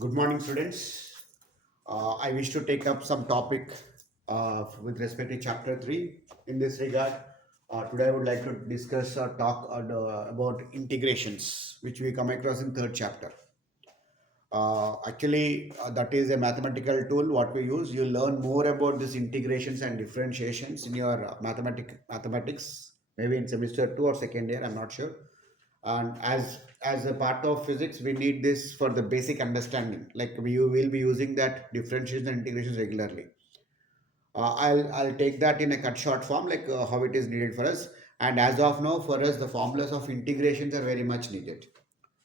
Good morning, students. I wish to take up some topic with respect to chapter 3. In this regard, today I would like to discuss or talk about integrations, which we come across in third chapter. That is a mathematical tool what we use. You learn more about these integrations and differentiations in your mathematics, maybe in semester 2 or second year, I'm not sure. And as a part of physics, we need this for the basic understanding. Like we will be using that differentiation and integrations regularly. I'll take that in a cut short form, like how it is needed for us. And as of now, for us, the formulas of integrations are very much needed.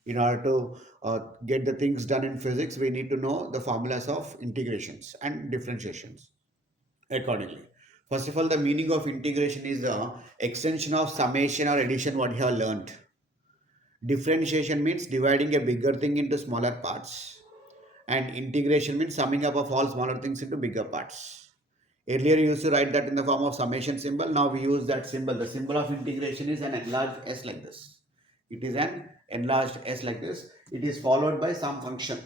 In order to get the things done in physics, we need to know the formulas of integrations and differentiations accordingly. First of all, the meaning of integration is the extension of summation or addition what you have learned. Differentiation means dividing a bigger thing into smaller parts, and integration means summing up of all smaller things into bigger parts. Earlier, you used to write that in the form of summation symbol. Now we use that symbol. The symbol of integration is an enlarged S like this. It is an enlarged S like this. It is followed by some function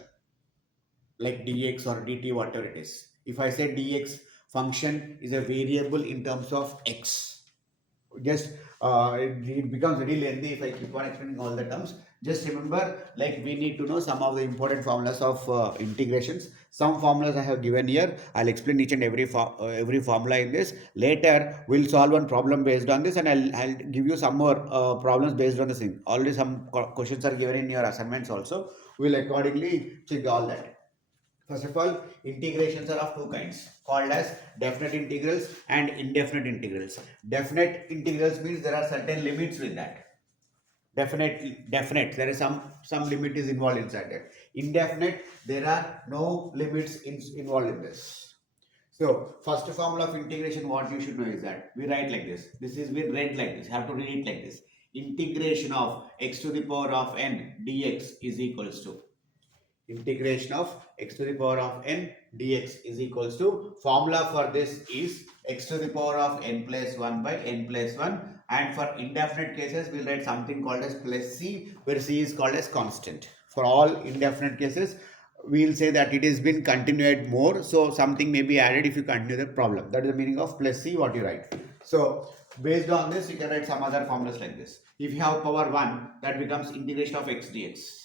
like dx or dt, whatever it is. If I say dx function is a variable in terms of x, just it becomes very lengthy if I keep on explaining all the terms. Just remember, like we need to know some of the important formulas of integrations. Some formulas I have given here. I'll explain each and every formula in this. Later, we'll solve one problem based on this, and I'll give you some more problems based on the thing. Already some questions are given in your assignments also. We'll accordingly check all that. First of all, integrations are of two kinds called as definite integrals and indefinite integrals. Definite integrals means there are certain limits with that. Definite, there is some limit is involved inside that. Indefinite, there are no limits involved in this. So first formula of integration, what you should know is that we write like this. This is we read like this. You have to read it like this. Integration of x to the power of n dx is equals to integration of x to the power of n dx is equals to, formula for this is x to the power of n plus 1 by n plus 1, and for indefinite cases we'll write something called as plus c, where c is called as constant. For all indefinite cases we'll say that it has been continued more, so something may be added if you continue the problem. That is the meaning of plus c what you write. So based on this you can write some other formulas like this. If you have power 1, that becomes integration of x dx.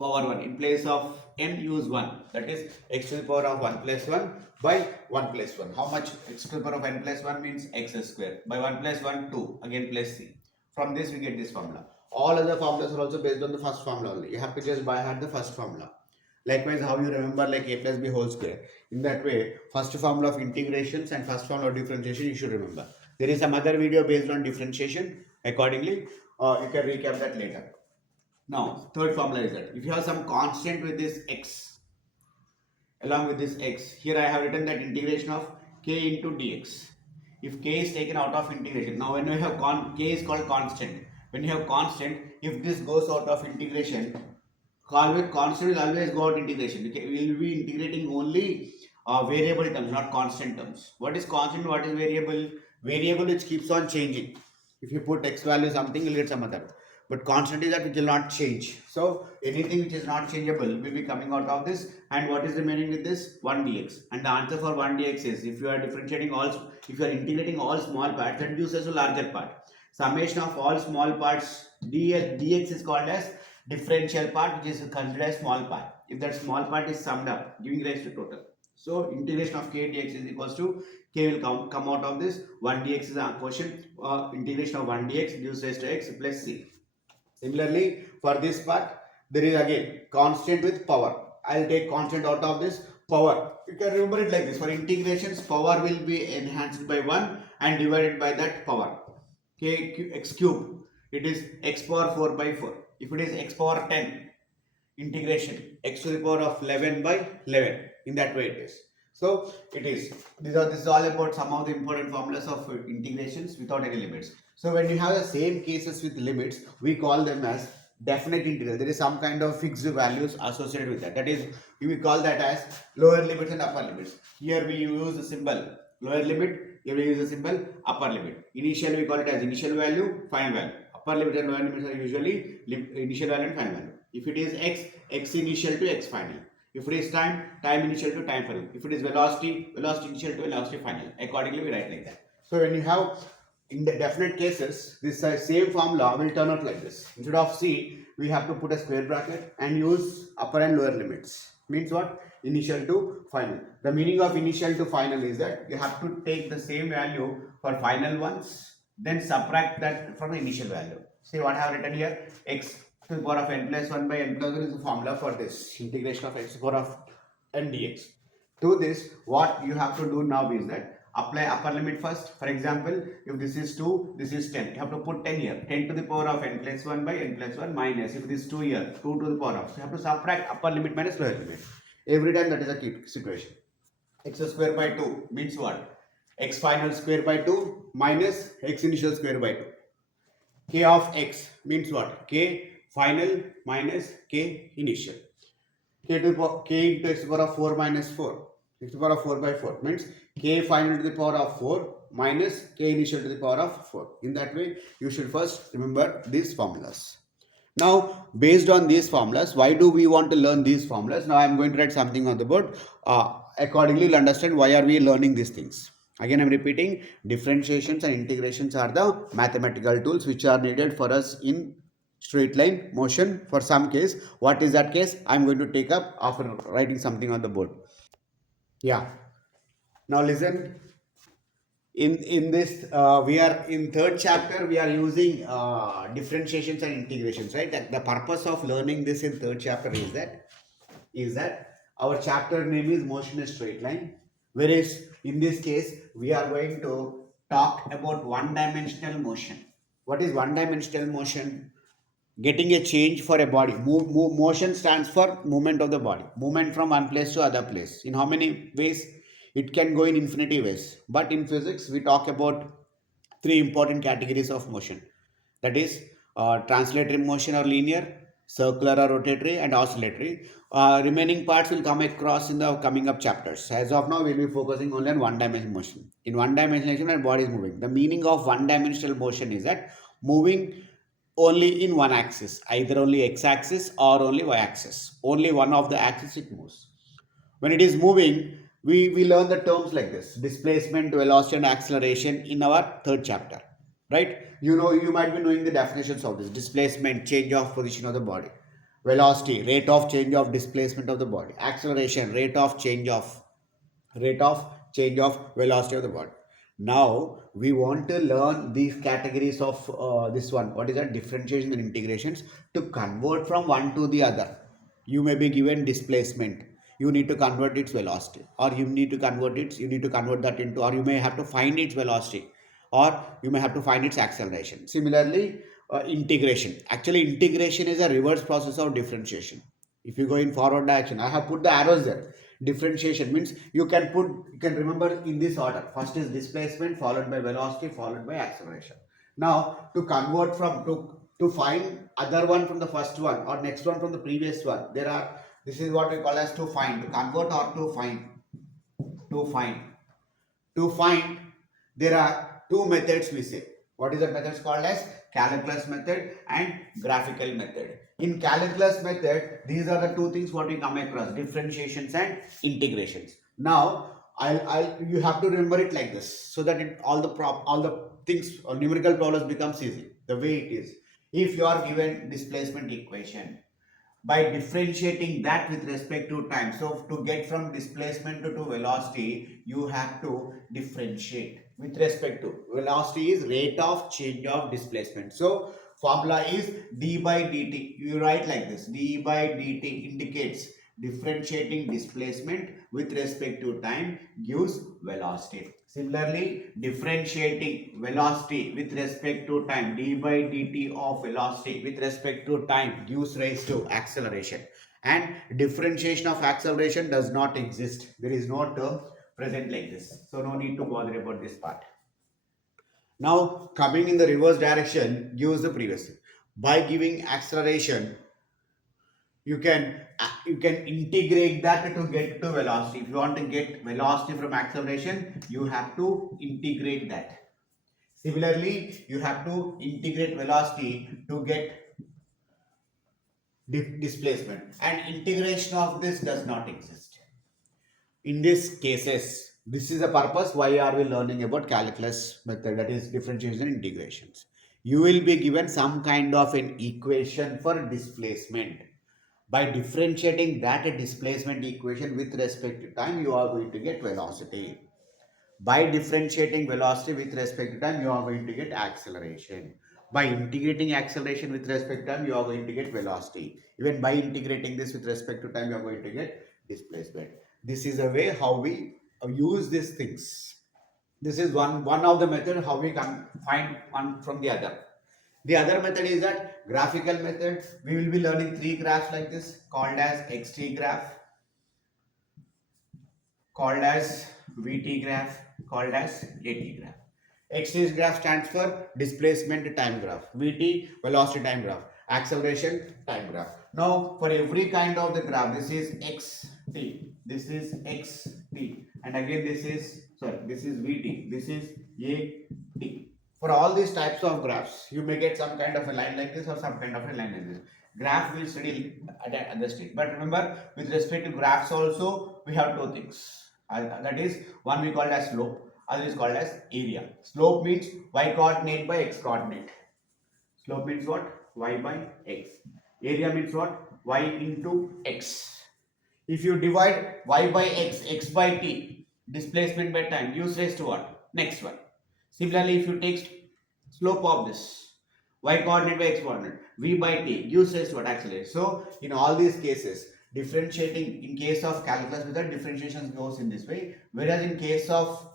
Power 1, in place of n use 1, that is x to the power of 1 plus 1 by 1 plus 1. How much? X to the power of n plus 1 means x square by 1 plus 1 2, again plus c. From this we get this formula. All other formulas are also based on the first formula only. You have to just by heart the first formula. Likewise, how you remember like a plus b whole square. In that way, first formula of integrations and first formula of differentiation you should remember. There is some other video based on differentiation. Accordingly, you can recap that later. Now, third formula is that if you have some constant with this x, along with this x, here I have written that integration of k into dx. If k is taken out of integration, now when you have k is called constant. When you have constant, if this goes out of integration, constant will always go out integration. We will be integrating only variable terms, not constant terms. What is constant? What is variable? Variable which keeps on changing. If you put x value something, you'll get some other. But constant is that which will not change. So anything which is not changeable will be coming out of this. And what is remaining with this? 1 dx. And the answer for 1 dx is, if you are differentiating all, if you are integrating all small parts, that gives us a larger part. Summation of all small parts dx is called as differential part, which is considered as small part. If that small part is summed up, giving rise to total. So integration of k dx is equals to, k will come out of this. 1 dx is a quotient. Integration of 1 dx gives rise to x plus c. Similarly, for this part, there is again constant with power. I'll take constant out of this power. You can remember it like this. For integrations, power will be enhanced by 1 and divided by that power. X cube. It is x power 4 by 4. If it is x power 10, integration x to the power of 11 by 11. In that way it is. So it is. This is all about some of the important formulas of integrations without any limits. So when you have the same cases with limits, we call them as definite integral. There is some kind of fixed values associated with that. That is, we call that as lower limits and upper limits. Here we use the symbol lower limit. Here we use the symbol upper limit. Initial we call it as initial value, final value. Upper limit and lower limits are usually initial value and final value. If it is x, x initial to x final. If it is time, time initial to time final. If it is velocity, velocity initial to velocity final. Accordingly, we write like that. So when you have in the definite cases, this same formula will turn out like this. Instead of c, we have to put a square bracket and use upper and lower limits. Means what? Initial to final. The meaning of initial to final is that you have to take the same value for final ones, then subtract that from the initial value. See what I have written here? X to the power of n plus 1 by n plus 1 is the formula for this integration of x to the power of n dx. To this, what you have to do now is that apply upper limit first. For example, if this is 2, this is 10. You have to put 10 here. 10 to the power of n plus 1 by n plus 1 minus, if this is 2 here, 2 to the power of. So you have to subtract upper limit minus lower limit. Every time that is a key situation. X square by 2 means what? X final square by 2 minus x initial square by 2. K of x means what? K final minus k initial. K into x to the power of 4 minus 4. X to the power of 4 by 4 means k final to the power of 4 minus k initial to the power of 4. In that way, you should first remember these formulas. Now, based on these formulas, why do we want to learn these formulas? Now, I am going to write something on the board. Accordingly, you'll understand why are we learning these things. Again, I am repeating, differentiations and integrations are the mathematical tools which are needed for us in straight line motion. For some case, what is that case? I am going to take up after writing something on the board. Yeah. Now listen. In this we are in third chapter, we are using differentiations and integrations, right? That the purpose of learning this in third chapter is that our chapter name is motion in straight line, whereas in this case we are going to talk about one dimensional motion. What is one dimensional motion? Getting a change for a body. Motion stands for movement of the body, movement from one place to other place. In how many ways? It can go in infinity ways, but in physics we talk about three important categories of motion, that is translatory motion or linear, circular or rotatory, and oscillatory. Remaining parts will come across in the coming up chapters. As of now, we'll be focusing only on one dimensional motion. In one dimensional motion, our body is moving. The meaning of one dimensional motion is that moving only in one axis, either only x axis or only y axis. Only one of the axis it moves. When it is moving, we learn the terms like this: displacement, velocity, and acceleration in our third chapter, right? You know, you might be knowing the definitions of this. Displacement, change of position of the body; velocity, rate of change of displacement of the body; acceleration, rate of change of velocity of the body. Now we want to learn these categories of this one. What is that? Differentiation and integrations, to convert from one to the other. You may be given displacement, you need to convert its velocity, or you need to convert that into, or you may have to find its velocity, or you may have to find its acceleration. Similarly, integration. Actually, integration is a reverse process of differentiation. If you go in forward direction, I have put the arrows there. Differentiation means you can remember in this order. First is displacement, followed by velocity, followed by acceleration. Now to convert from to find other one from the first one or next one from the previous one, there are, this is what we call as to find, to convert or to find there are two methods we say. What is the methods called as? Calculus method and graphical method. In calculus method, these are the two things what we come across: differentiations and integrations. Now you have to remember it like this, so that all the things or numerical problems becomes easy. The way it is, if you are given displacement equation, by differentiating that with respect to time, so to get from displacement to velocity, you have to differentiate with respect to velocity is rate of change of displacement. So formula is d by dt. You write like this: d by dt indicates differentiating displacement with respect to time gives velocity. Similarly, differentiating velocity with respect to time, d by dt of velocity with respect to time gives rise to acceleration. And differentiation of acceleration does not exist. There is no term present like this. So no need to bother about this part. Now coming in the reverse direction gives the previous. By giving acceleration, you can integrate that to get to velocity. If you want to get velocity from acceleration, you have to integrate that. Similarly, you have to integrate velocity to get displacement, and integration of this does not exist. In these cases, this is the purpose why are we learning about calculus method, that is differentiation and integrations. You will be given some kind of an equation for displacement. By differentiating that displacement equation with respect to time, you are going to get velocity. By differentiating velocity with respect to time, you are going to get acceleration. By integrating acceleration with respect to time, you are going to get velocity. Even by integrating this with respect to time, you are going to get displacement. This is a way how we use these things. This is one of the method how we can find one from the other. The other method is that graphical method. We will be learning three graphs like this, called as XT graph, called as VT graph, called as AT graph. XT graph stands for displacement time graph, VT velocity time graph, acceleration time graph. Now for every kind of the graph, this is XT, this is XT, and again this is VT, this is AT. For all these types of graphs, you may get some kind of a line like this or some kind of a line like this. Graph will study at the stage. But remember, with respect to graphs also, we have two things. That is, one we call as slope, other is called as area. Slope means y coordinate by x coordinate. Slope means what? Y by x. Area means what? Y into x. If you divide y by x, x by t, displacement by time, gives rise to what? Next one. Similarly, if you take slope of this, y coordinate by x coordinate, v by t, gives rise to what? Acceleration. So, in all these cases, differentiating, in case of calculus method, differentiation goes in this way, whereas in case of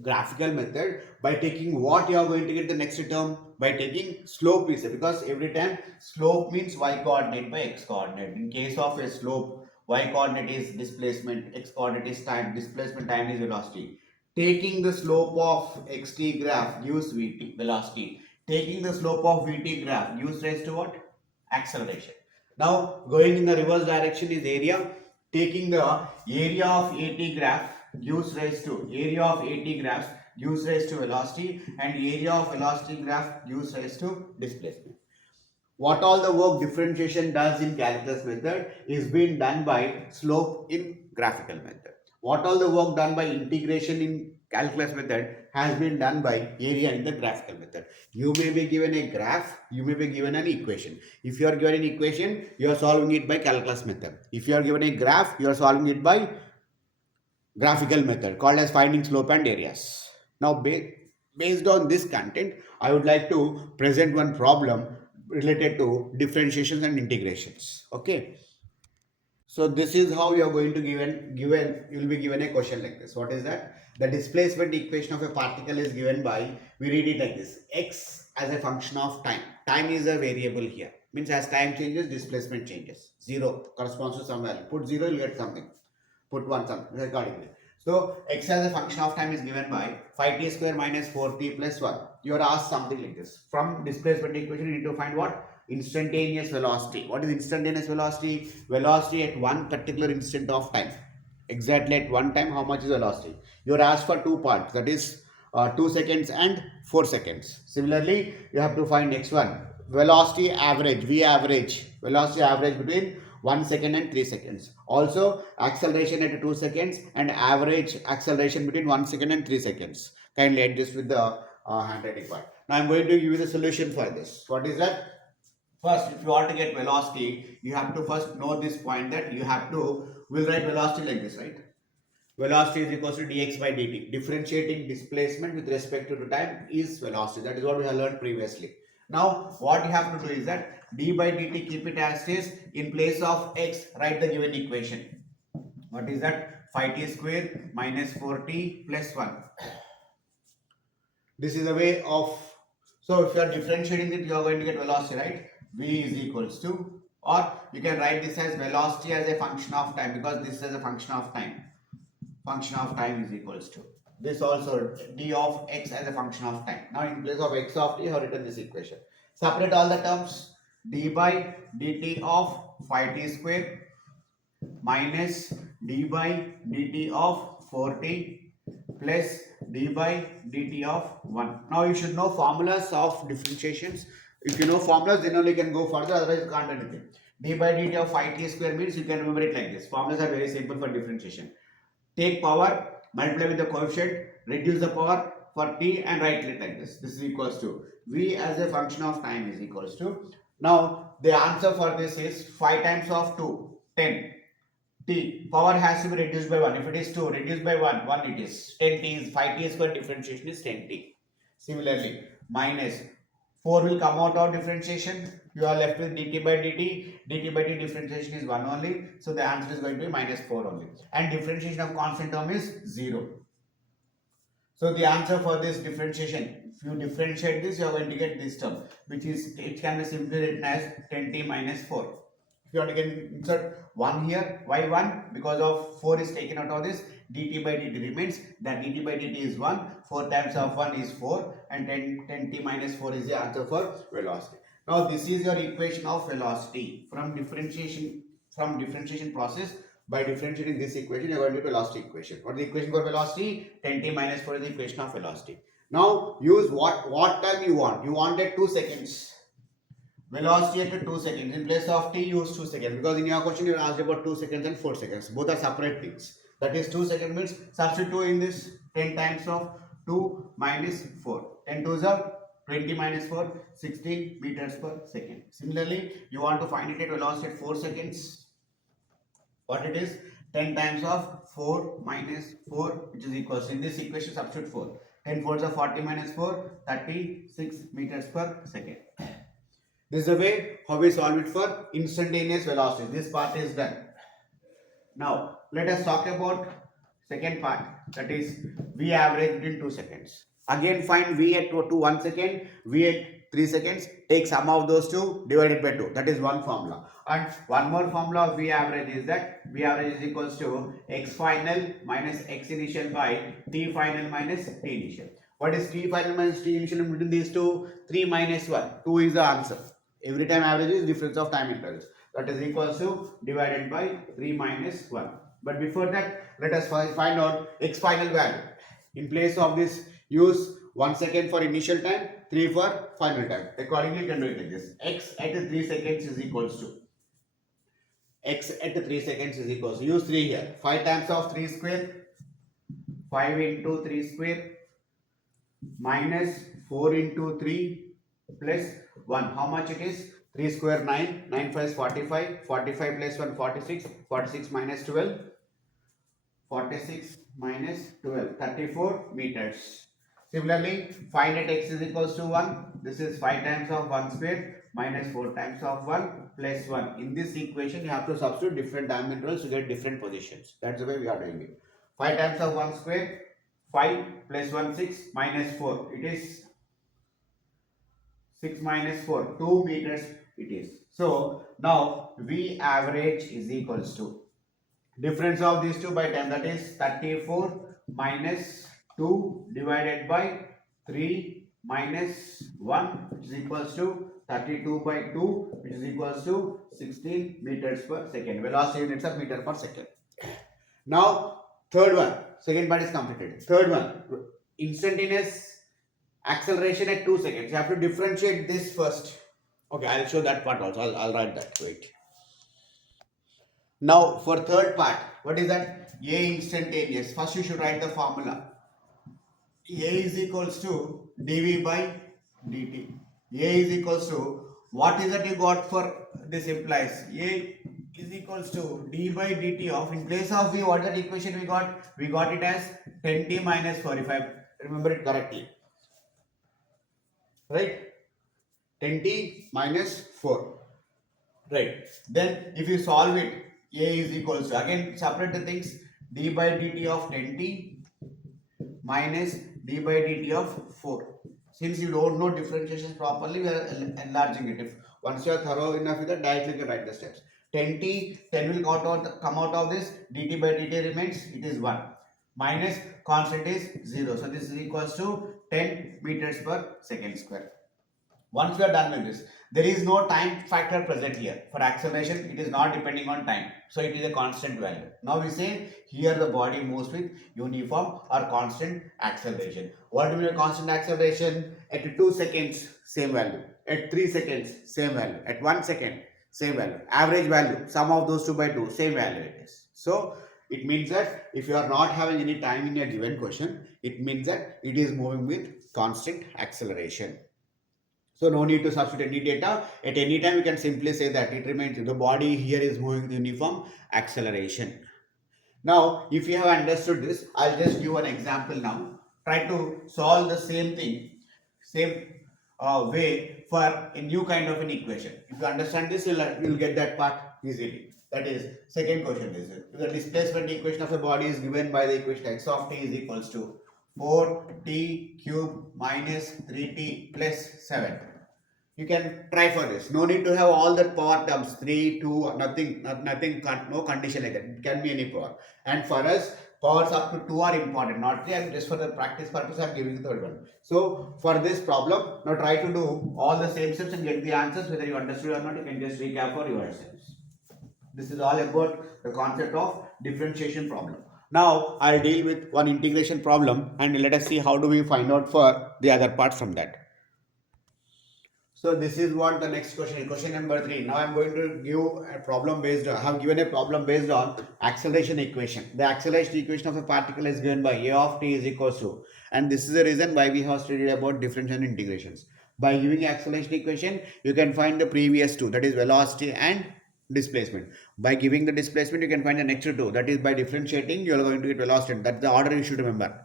graphical method, by taking what you are going to get the next term, by taking slope is because every time slope means y coordinate by x coordinate. In case of a slope, y coordinate is displacement, x coordinate is time, displacement time is velocity. Taking the slope of xt graph gives vt, velocity. Taking the slope of vt graph gives rise to what? Acceleration. Now going in the reverse direction is area. Taking the area of AT graph gives rise to graphs gives rise to velocity, and area of velocity graph gives rise to displacement. What all the work differentiation does in calculus method is being done by slope in graphical method. What all the work done by integration in calculus method has been done by area in the graphical method. You may be given a graph, you may be given an equation. If you are given an equation, you are solving it by calculus method. If you are given a graph, you are solving it by graphical method called as finding slope and areas. Now, based on this content, I would like to present one problem related to differentiations and integrations. Okay. So this is how you are going to you will be given a question like this. What is that? The displacement equation of a particle is given by, we read it like this, x as a function of time. Time is a variable here. Means as time changes, displacement changes. 0 corresponds to some value. Put 0, you get something. Put 1 something accordingly. So x as a function of time is given by 5t square minus 4t plus 1. You are asked something like this. From displacement equation, you need to find what? Instantaneous velocity. What is instantaneous velocity? Velocity at one particular instant of time. Exactly at one time, how much is velocity? You are asked for two parts, that is 2 seconds and 4 seconds. Similarly, you have to find next one. Velocity average, V average. Velocity average between 1 second and 3 seconds. Also, acceleration at 2 seconds and average acceleration between 1 second and 3 seconds. Kindly adjust with the handwriting part. Now, I am going to give you the solution for this. What is that? First, if you want to get velocity, you have to first know this point that you have to, we'll write velocity like this, right? Velocity is equals to dx by dt. Differentiating displacement with respect to time is velocity. That is what we have learned previously. Now, what you have to do is that d by dt, keep it as is. In place of x, write the given equation. What is that? 5t square minus 4t plus 1. This is a way of, so if you are differentiating it, you are going to get velocity, right? V is equals to, or you can write this as velocity as a function of time, because this is a function of time. Function of time is equals to this also, d of x as a function of time. Now in place of x of t, I have written this equation. Separate all the terms. D by dt of 5t square minus d by dt of 4t plus d by dt of 1. Now you should know formulas of differentiations. If you know formulas, then only you can go further, otherwise you can't do anything. d by dt of 5t square means you can remember it like this. Formulas are very simple for differentiation. Take power, multiply with the coefficient, reduce the power for t and write it like this. This is equals to v as a function of time is equals to. Now the answer for this is 5 times of 2, 10. T power has to be reduced by 1. If it is 2 reduced by 1 it is 10t is 5t square differentiation is 10t. Similarly minus 4 will come out of differentiation. You are left with dt by dt. Dt by dt differentiation is 1 only. So the answer is going to be minus 4 only. And differentiation of constant term is 0. So the answer for this differentiation, if you differentiate this, you are going to get this term, which is, it can be simply written as 10t minus 4. If you want to get insert 1 here, why 1? Because of 4 is taken out of this, dt by dt remains, that dt by dt is 1, 4 times of 1 is 4, and 10t minus 4 is the answer for velocity. Now this is your equation of velocity from differentiation process. By differentiating this equation, you are going to get velocity equation. What is the equation for velocity? 10t minus 4 is the equation of velocity. Now use what time you want. You wanted 2 seconds. Velocity at 2 seconds. In place of t, use 2 seconds. Because in your question, you are asked about 2 seconds and 4 seconds. Both are separate things. That is 2 seconds means substitute 2 in this. 10 times of 2 minus 4. 10 2s are 20 minus 4, 16 meters per second. Similarly, you want to find it at velocity at 4 seconds. What it is? 10 times of 4 minus 4, which is equals to, in this equation substitute 4. 10 4s are 40 minus 4, 36 meters per second. This is the way how we solve it for instantaneous velocity. This part is done. Now let us talk about second part, that is V average in 2 seconds. Again find V at 1 second, V at 3 seconds, take sum of those two, divide it by 2. That is one formula. And one more formula of V average is that V average is equals to x final minus x initial by t final minus t initial. What is t final minus t initial between these two? 3 minus 1. 2 is the answer. Every time average is difference of time intervals. That is equals to divided by 3 minus 1. But before that, let us find out x final value. In place of this, use 1 second for initial time, 3 for final time. Accordingly, you can do it like this. X at 3 seconds is equals to, x at 3 seconds is equals to, use 3 here. 5 times of 3 square, 5 into 3 square, minus 4 into 3 plus 1. How much it is? 3 square 9, 9 5 is 45, 45 plus 1 46, 46 minus 12, 46 minus 12, 34 meters. Similarly, find that x is equals to 1. This is 5 times of 1 square minus 4 times of 1 plus 1. In this equation, you have to substitute different time intervals to get different positions. That's the way we are doing it. 5 times of 1 square, 5 plus 1 6 minus 4. It is 6 minus 4, 2 meters it is. So now V average is equals to difference of these two by time, that is 34 minus 2 divided by 3 minus 1, which is equals to 32 by 2, which is equals to 16 meters per second. Velocity units are meter per second. Now third one, second part is completed. Third one, instantaneous acceleration at 2 seconds. You have to differentiate this first. Okay, I'll show that part also. I'll write that. Wait. Now for third part, what is that? A instantaneous. First you should write the formula. A is equals to dv by dt. A is equals to, what is that you got for this implies? A is equals to d by dt of, in place of v, what that equation we got? We got it as 10t minus 4, if I remember it correctly. Right? 10t minus 4. Right. Then if you solve it, a is equals to, again separate the things, d by dt of 10t minus d by dt of 4. Since you don't know differentiation properly, we are enlarging it. If once you are thorough enough with that, directly you can write the steps. 10t, 10 will come out of this, dt by dt remains, it is 1. Minus constant is 0. So this is equals to 10 meters per second square. Once we are done with this, there is no time factor present here. For acceleration, it is not depending on time. So it is a constant value. Now we say here the body moves with uniform or constant acceleration. What do we mean by constant acceleration? At 2 seconds, same value. At 3 seconds, same value. At 1 second, same value. Average value, sum of those 2 by 2, same value it is. So it means that if you are not having any time in a given question, it means that it is moving with constant acceleration. So no need to substitute any data. At any time you can simply say that it remains, the body here is moving with uniform acceleration. Now, if you have understood this, I'll just give an example now. Try to solve the same thing, same way for a new kind of an equation. If you understand this, you'll get that part easily. That is, second question is, the displacement equation of a body is given by the equation x of t is equals to 4t cube minus 3t plus 7. You can try for this. No need to have all the power terms 3, 2, nothing, no condition like that. It can be any power. And for us, powers up to 2 are important, not 3. And just for the practice purpose, I am giving the third one. So for this problem, now try to do all the same steps and get the answers. Whether you understood or not, you can just recap for yourselves. This is all about the concept of differentiation problem. Now I'll deal with one integration problem and let us see how do we find out for the other part from that. So this is what the next question is, question number 3. Now I am going to give a problem based on, I have given a problem based on acceleration equation. The acceleration equation of a particle is given by a of t is equals to, and this is the reason why we have studied about differential integrations. By giving acceleration equation, you can find the previous two, that is velocity and displacement. By giving the displacement, you can find the next two, that is by differentiating, you are going to get velocity. That's the order you should remember.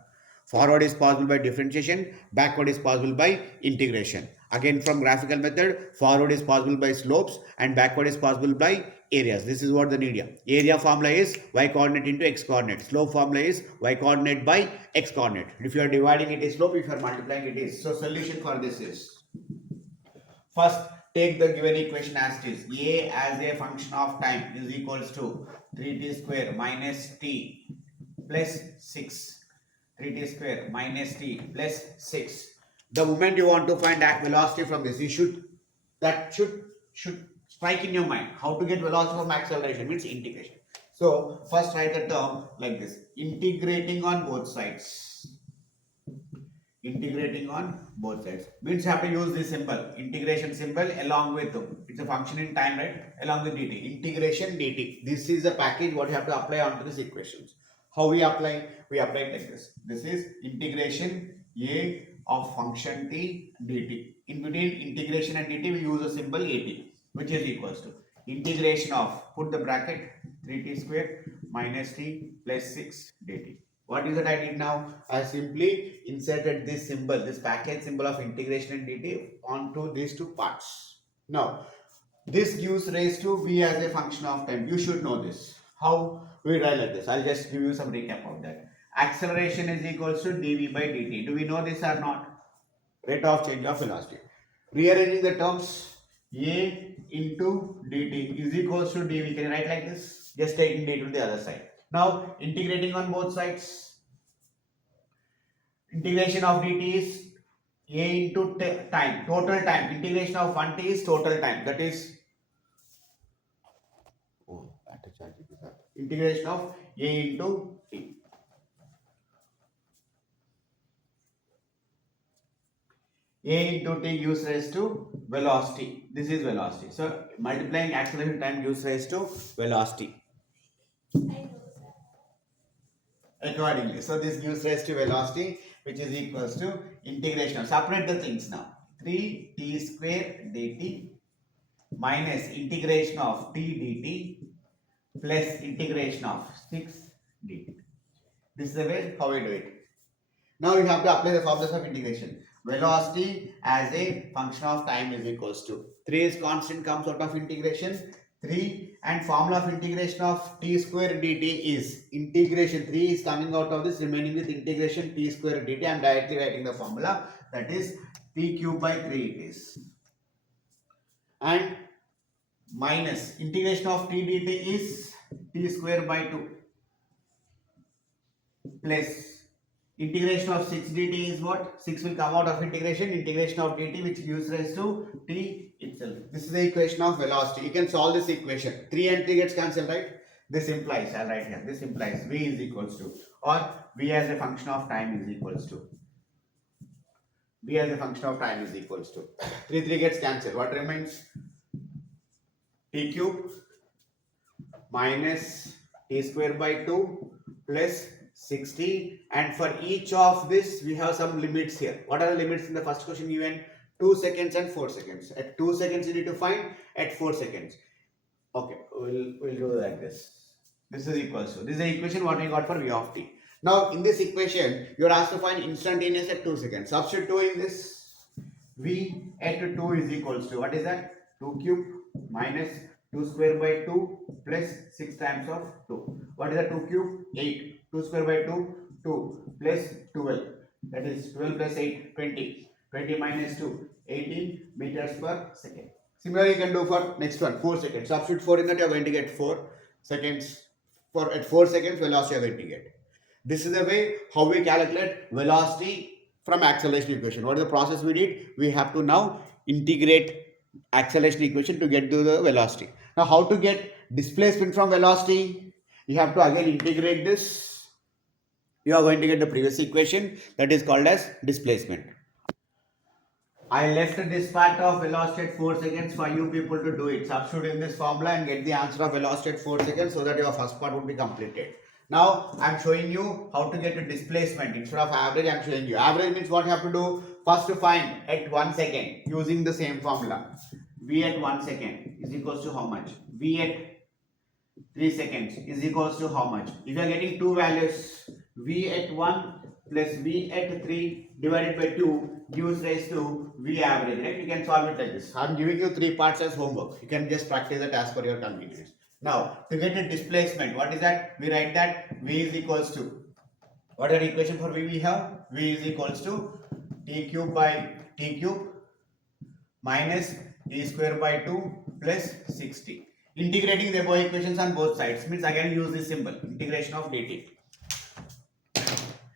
Forward is possible by differentiation, backward is possible by integration. Again, from graphical method, forward is possible by slopes and backward is possible by areas. This is what the need. Area formula is y coordinate into x coordinate. Slope formula is y coordinate by x coordinate. If you are dividing it is slope, if you are multiplying it is. So solution for this is, first take the given equation as it is. A as a function of time is equals to 3t square minus t plus 6. 3t square minus t plus 6. The moment you want to find velocity from this, you should strike in your mind. How to get velocity from acceleration means integration. So first write the term like this: integrating on both sides. Integrating on both sides means you have to use this symbol, integration symbol, along with, it's a function in time, right? Along with dt, integration dt. This is a package what you have to apply onto these equations. How we apply? We apply it like this. This is integration a of function t dt. In between integration and dt, we use a symbol at, which is equals to integration of, put the bracket, 3t square minus t plus 6 dt. What is that I did now? I simply inserted this symbol, this package symbol of integration and dt onto these two parts. Now, this gives raised to v as a function of time. You should know this. How we write like this? I'll just give you some recap of that. Acceleration is equals to dv by dt. Do we know this or not? Rate of change of velocity. Rearranging the terms, a into dt is equals to dv. Can you write like this? Just taking dt to the other side. Now integrating on both sides. Integration of dt is a into time, total time. Integration of 1t is total time. That is integration of a into t. A into t gives rise to velocity. This is velocity. So multiplying acceleration time gives rise to velocity. Accordingly. So this gives rise to velocity, which is equals to integration. Separate the things now. 3t square dt minus integration of t dt plus integration of 6 dt. This is the way how we do it. Now you have to apply the formulas of integration. Velocity as a function of time is equals to 3 is constant, comes out of integration 3, and formula of integration of t square dt is integration 3 is coming out of this, remaining with integration t square dt. I am directly writing the formula, that is t cube by 3 it is, and minus integration of t dt is t square by 2 plus integration of 6 dt is what? 6 will come out of integration of dt, which gives rise to t itself. This is the equation of velocity. You can solve this equation. 3 and 3 gets cancelled, right? This implies, I'll write here, this implies v is equals to, or v as a function of time is equals to, v as a function of time is equals to, 3 gets cancelled. What remains? t cube minus t square by 2 plus 60, and for each of this we have some limits here. What are the limits in the first question given? 2 seconds and 4 seconds. At 2 seconds you need to find, at 4 seconds. Okay, we'll do like this. This is equals to, this is the equation what we got for v of t. Now in this equation you are asked to find instantaneous at 2 seconds. Substitute 2 in this. V at 2 is equals to, what is that? 2 cube minus 2 square by 2 plus 6 times of 2. What is the 2 cube? 8. 2 square by 2, 2 plus 12. That is 12 plus 8, 20. 20 minus 2, 18 meters per second. Similarly, you can do for next one, 4 seconds. Substitute 4 in that, you are going to get 4 seconds. For at 4 seconds, velocity you are going to get. This is the way how we calculate velocity from acceleration equation. What is the process we did? We have to now integrate acceleration equation to get to the velocity. Now, how to get displacement from velocity? You have to again integrate this. You are going to get the previous equation that is called as displacement. I left this part of velocity at 4 seconds for you people to do it. Substitute in this formula and get the answer of velocity at 4 seconds so that your first part would be completed. Now I am showing you how to get a displacement. Instead of average, I am showing you. Average means what you have to do? First to find at 1 second using the same formula. V at 1 second is equals to how much? V at 3 seconds is equals to how much? If you are getting two values, V at 1 plus V at 3 divided by 2 gives rise to V average, right? You can solve it like this. I am giving you 3 parts as homework. You can just practice it as per your convenience. Now, to get a displacement, what is that? We write that V is equals to, what is the equation for V we have? V is equals to t cube by t cube minus t square by 2 plus 60. Integrating the above equations on both sides means again use this symbol, integration of dt.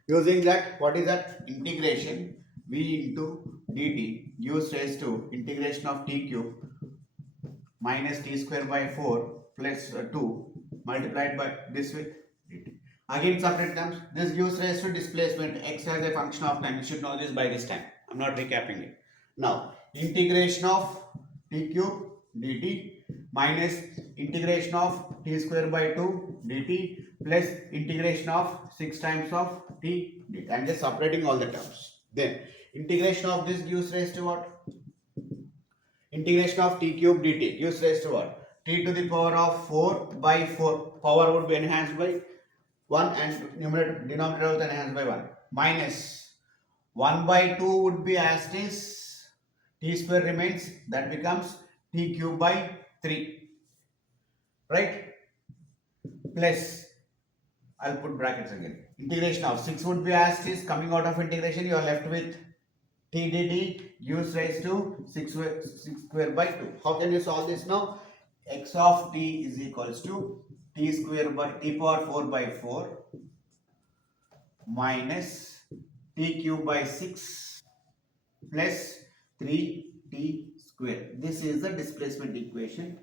Using that, what is that? Integration v into dt gives rise to integration of t cube minus t square by 4 plus 2 multiplied by this with dt. Again separate terms, this gives rise to displacement x as a function of time. You should know this by this time. I am not recapping it. Now, integration of t cube dt minus integration of t square by 2 dt plus integration of 6 times of t dt. I am just separating all the terms. Then integration of this gives rise to what? Integration of t cube dt gives rise to what? T to the power of 4 by 4. Power would be enhanced by 1 and numerator, denominator also enhanced by 1. Minus 1 by 2 would be as is. T square remains. That becomes t cube by 3. Right? Plus, I'll put brackets again. Integration of 6 would be as is. Coming out of integration, you are left with t dt gives rise to 6 square by 2. How can you solve this now? X of t is equals to t square by t power 4 by 4 minus t cube by 6 plus 3t square. This is the displacement equation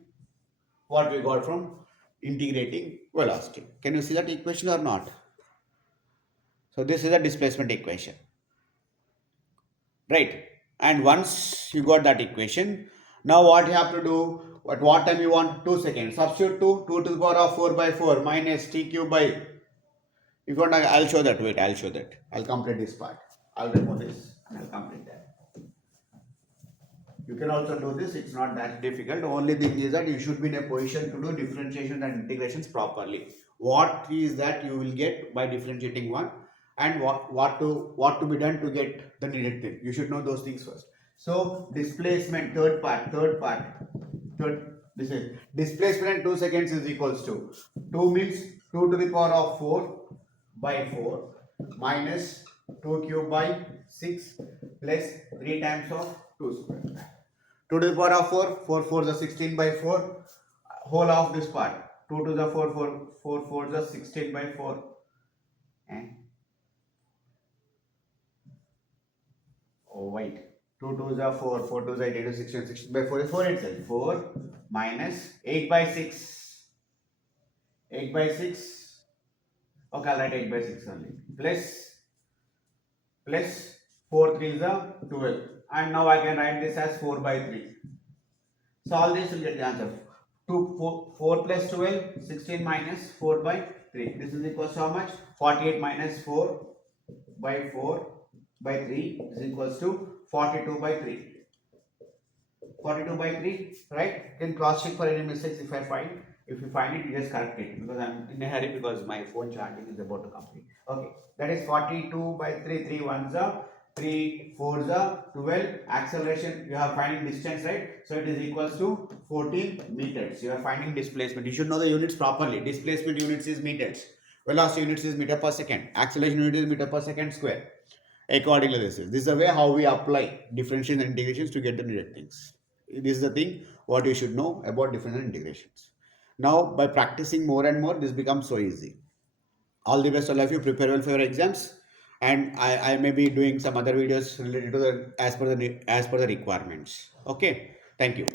what we got from integrating velocity. Can you see that equation or not? So this is a displacement equation, right? And once you got that equation, now what you have to do, at what time you want? 2 seconds. Substitute 2 to the power of 4 by 4 minus t cube by, if you want, I'll show that. Wait, I'll show that. I'll complete this part. I'll remove this and I'll complete that. You can also do this. It's not that difficult. Only thing is that you should be in a position to do differentiation and integrations properly. What is that you will get by differentiating one, and what to be done to get the needed thing. You should know those things first. So displacement, third part. This is displacement in 2 seconds is equals to 2 means 2 to the power of 4 by 4 minus 2 cube by 6 plus 3 times of 2 square. 2 to the power of 4, 4 4 is 16 by 4, whole of this part. 2 to the 4, 4 4 is 16 by 4. And oh wait, 2 2 is 4, 4 2 is 8, 16, 16 by 4 is 4 itself. 4 minus 8 by 6. 8 by 6. Okay, I'll write 8 by 6 only. Plus 4 3 is 12. And now I can write this as 4 by 3. Solve this, will get the answer. 4 plus 12, 16 minus 4 by 3. This is equals to how much? 48 minus 4 by 4 by 3 is equals to 42 by 3. 42 by 3, right? You can cross check for any mistakes if I find. If you find it, you just correct it because I'm in a hurry because my phone charging is about to complete. Okay, that is 42 by 3, 3 ones are 3 4s are 12. Acceleration, you are finding distance, right? So it is equals to 14 meters. You are finding displacement. You should know the units properly. Displacement units is meters. Velocity units is meter per second. Acceleration unit is meter per second square. Accordingly, this is the way how we apply differentiation and integrations to get the needed things. This is the thing what you should know about differential integrations. Now, by practicing more and more, this becomes so easy. All the best, all of you. Prepare well for your exams, and I may be doing some other videos related to the as per the requirements. Okay, thank you.